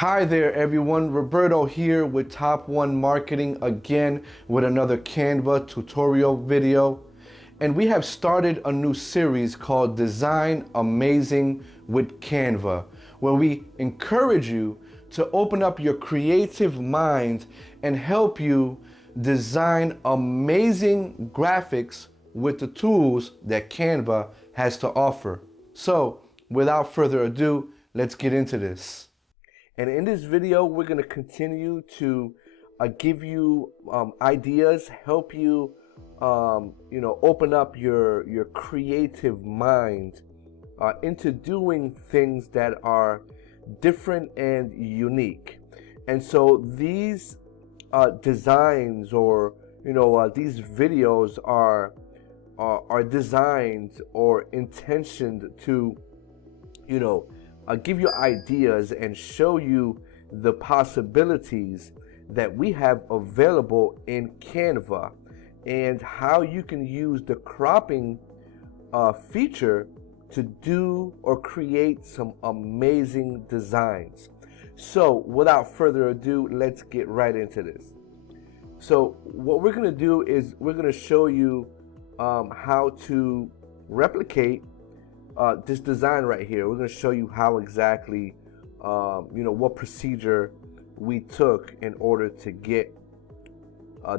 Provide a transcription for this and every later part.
Hi there everyone, Roberto here with Top One Marketing again with another Canva tutorial video. And we have started a new series called Design Amazing with Canva, where we encourage you to open up your creative mind and help you design amazing graphics with the tools that Canva has to offer. So without further ado, let's get into this. And in this video, we're going to continue to give you ideas, help you, open up your creative mind into doing things that are different and unique. And so these designs or these videos are designed or intentioned to give you ideas and show you the possibilities that we have available in Canva and how you can use the cropping feature to do or create some amazing designs. So without further ado, let's get right into this. So what we're going to do is we're going to show you how to replicate this design right here. We're going to show you how exactly, what procedure we took in order to get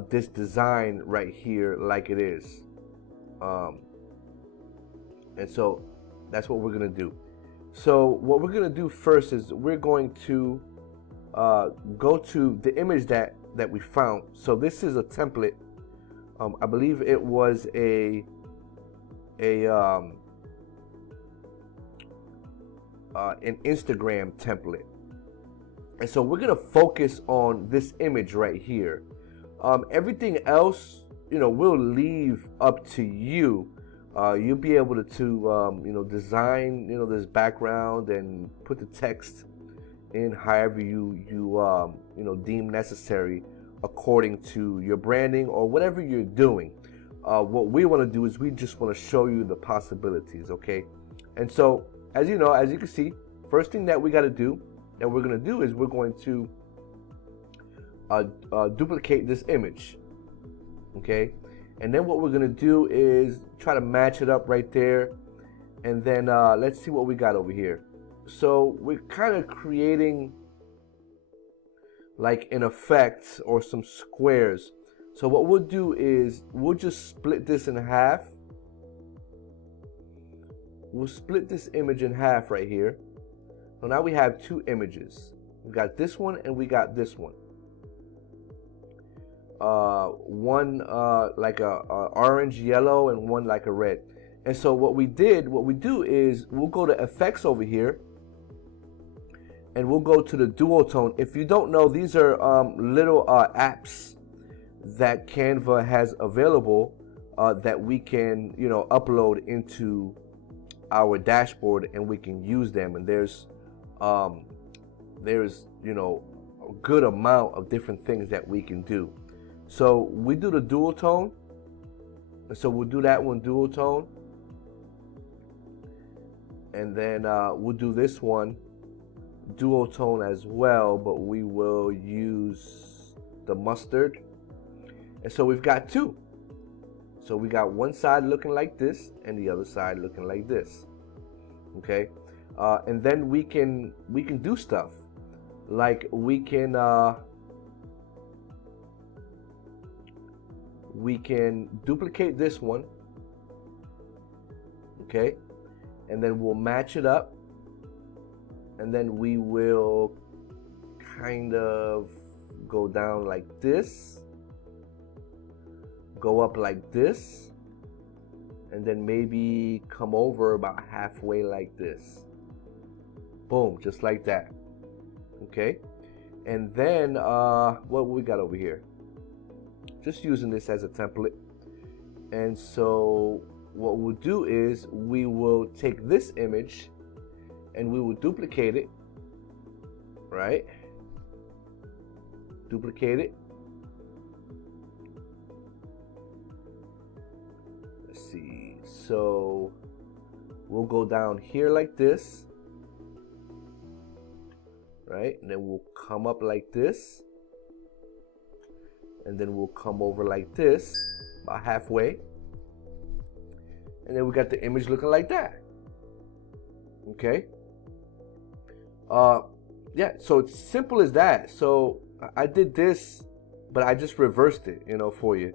this design right here like it is. And so that's what we're going to do. So what we're going to do first is we're going to go to the image that we found. So this is a template. I believe it was an Instagram template. And so we're going to focus on this image right here. Everything else, we'll leave up to you. You'll be able to design, this background and put the text in however you deem necessary according to your branding or whatever you're doing. What we want to do is we just want to show you the possibilities, okay? And so, as you can see, first thing that we got to do, that we're going to do is we're going to duplicate this image, okay? And then what we're going to do is try to match it up right there. And then let's see what we got over here. So we're kind of creating like an effect or some squares. So what we'll do is we'll just split this in half. We'll split this image in half right here. So now we have two images. We got this one and we got this one. One like a orange yellow and one like a red. And so what we do is we'll go to effects over here and we'll go to the duotone. If you don't know, these are little apps that Canva has available that we can upload into our dashboard and we can use them. And there's a good amount of different things that we can do. So we do the dual tone, and so we'll do that one dual tone, and then we'll do this one dual tone as well, but we will use the mustard. And so we've got two. So we got one side looking like this and the other side looking like this. Okay, and then we can do stuff like we can duplicate this one. Okay, and then we'll match it up, and then we will kind of go down like this, go up like this, and then maybe come over about halfway like this. Boom, just like that. Okay, and then what we got over here, just using this as a template. And so what we'll do is we will take this image and we will duplicate it, right? Duplicate it. Let's see, so we'll go down here like this. right? And then we'll come up like this, and then we'll come over like this, about halfway, and then we got the image looking like that. Okay. Yeah, so it's simple as that. So I did this, but I just reversed it, for you.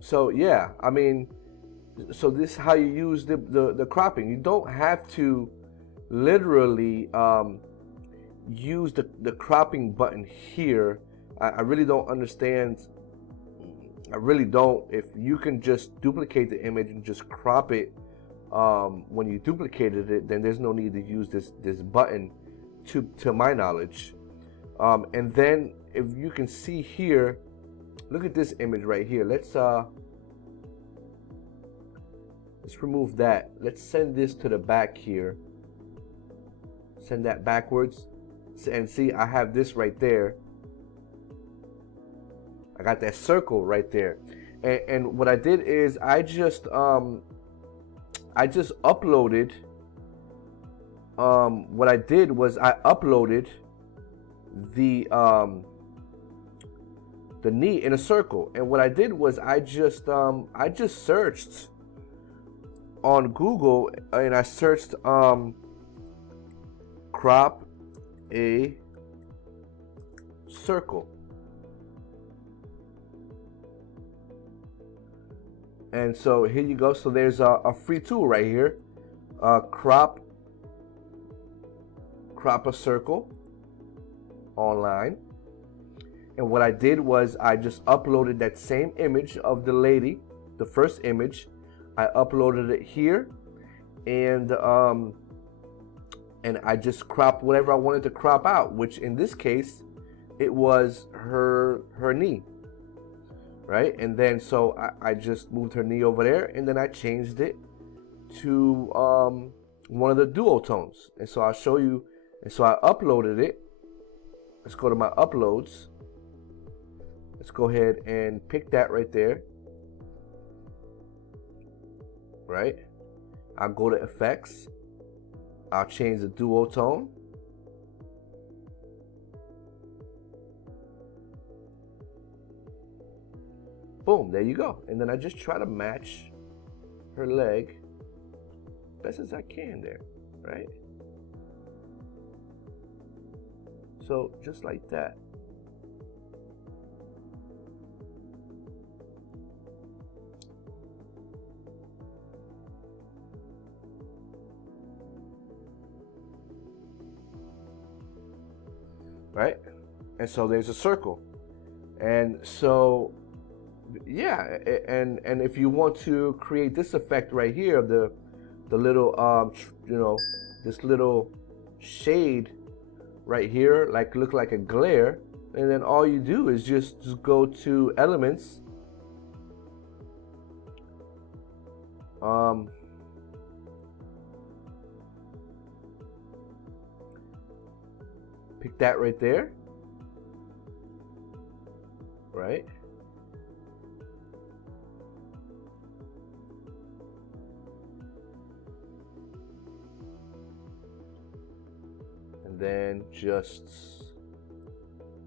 So yeah, I mean, so this is how you use the cropping. You don't have to literally use the cropping button here. I really don't understand. I really don't. If you can just duplicate the image and just crop it when you duplicated it, then there's no need to use this button to my knowledge. And then if you can see here, look at this image right here. Let's remove that. Let's send this to the back here. Send that backwards, and see, I have this right there. I got that circle right there, and what I did is I just uploaded. What I did was I uploaded the knee in a circle, and what I did was I just searched on Google, and I searched crop a circle, and so here you go. So there's a free tool right here, crop a circle online. And what I did was I just uploaded that same image of the lady, the first image. I uploaded it here, and I just cropped whatever I wanted to crop out, which in this case, it was her knee, right? And then so I just moved her knee over there, and then I changed it to one of the duotones. And so I'll show you. And so I uploaded it. Let's go to my uploads. Let's go ahead and pick that right there. Right? I'll go to effects. I'll change the duotone. Boom, there you go. And then I just try to match her leg best as I can there, right? So just like that. Right? And so there's a circle. And so yeah, and if you want to create this effect right here, the little this little shade right here, look like a glare, and then all you do is just go to elements, pick that right there, right? And then just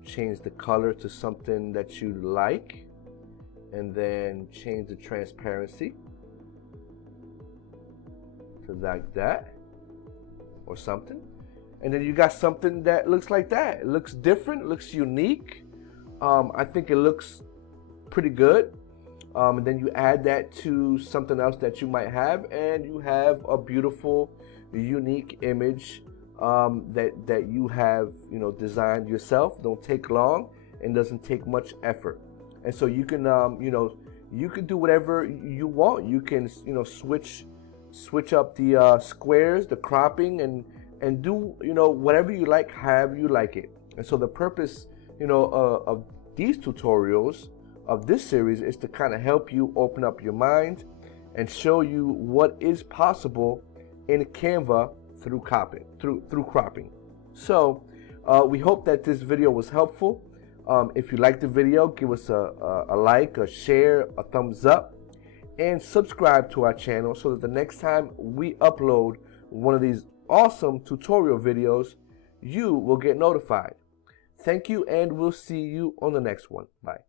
change the color to something that you like, and then change the transparency to like that or something. And then you got something that looks like that. It looks different, it looks unique. I think it looks pretty good. And then you add that to something else that you might have, and you have a beautiful, unique image that you have, designed yourself. Don't take long and doesn't take much effort. And so you can, you can do whatever you want. You can, switch up the squares, the cropping, and do, whatever you like, however you like it. And so the purpose, of these tutorials, of this series, is to kind of help you open up your mind and show you what is possible in Canva through cropping. So we hope that this video was helpful. If you liked the video, give us a like, a share, a thumbs up, and subscribe to our channel so that the next time we upload one of these awesome tutorial videos, you will get notified. Thank you, and we'll see you on the next one. Bye.